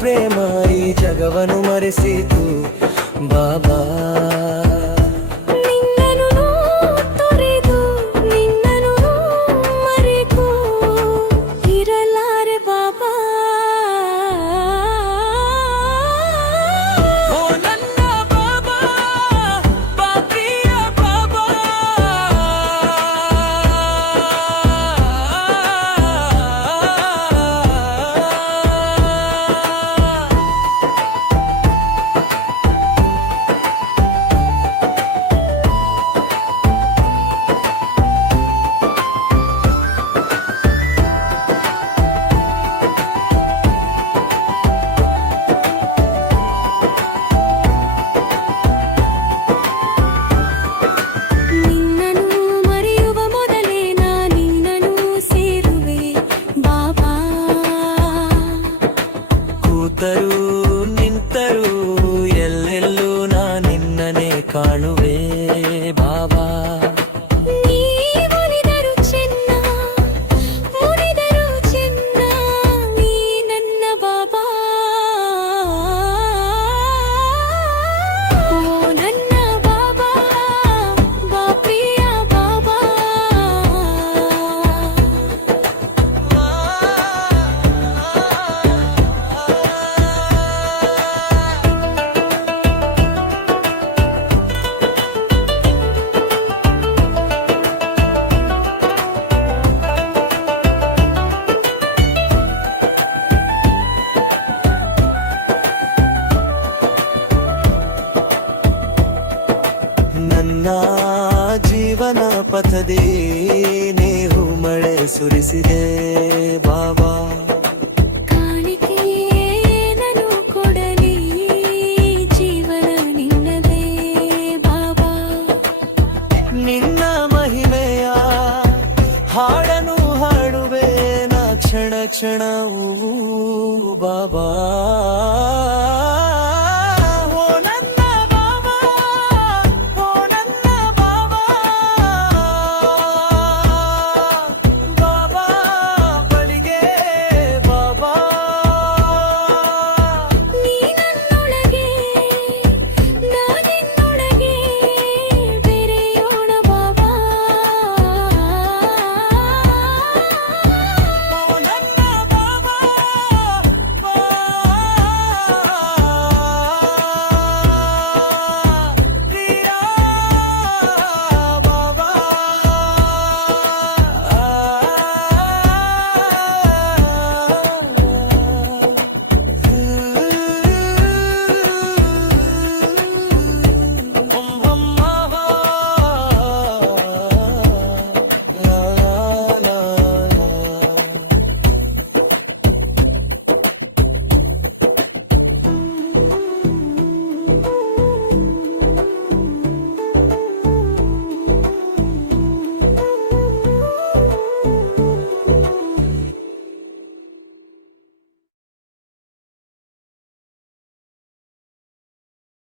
ಪ್ರೇಮ ಈ ಜಗವನ್ನು ಮರೆಸಿತು ಬಾಬಾ. ನಿನ್ನನು ತೊರೆದು ನಿನ್ನನು ಮರೆತು ಇರಲಾರೆ ಬಾಬಾ. ಓ ನನ್ನ ಬಾಬಾ, ಬಾಪ್ರಿಯ ಬಾಬಾ. ನಿನ್ನನು ಮರೆಯುವ ಮೊದಲೇ ನಾ ನಿನ್ನನು ಸೇರುವೆ ಬಾಬಾ. ಕೂತರು ನಿಂತರು ಎಲ್ಲೆಲ್ಲೂ ನಾ ನಿನ್ನನೆ ಕಾಣುವೆ ಬಾಬಾ. ನೀ ಮುರಿದರು ಚೆನ್ನ ಮುರಿದರು ಚೆನ್ನ ನೀ ನನ್ನ ಬಾಬಾ. ಓ ನನ್ನ ಬಾಬಾ, ಬಾಪ್ರಿಯ ಬಾಬಾ. ನನ್ನ ಜೀವನ ಪಥದಿ ನೀವು ಮಳೆ ಸುರಿಸಿದೆ ಬಾಬಾ. ಕಾಣಿಕೆ ನಾನು ಕೊಡಲಿ ಜೀವನ ನಿನ್ನದೇ ಬಾಬಾ. ನಿನ್ನ ಮಹಿಮೆಯ ಹಾಡನು ಹಾಡುವೆ ನಾ ಕ್ಷಣ ಕ್ಷಣವೂ ಬಾಬಾ.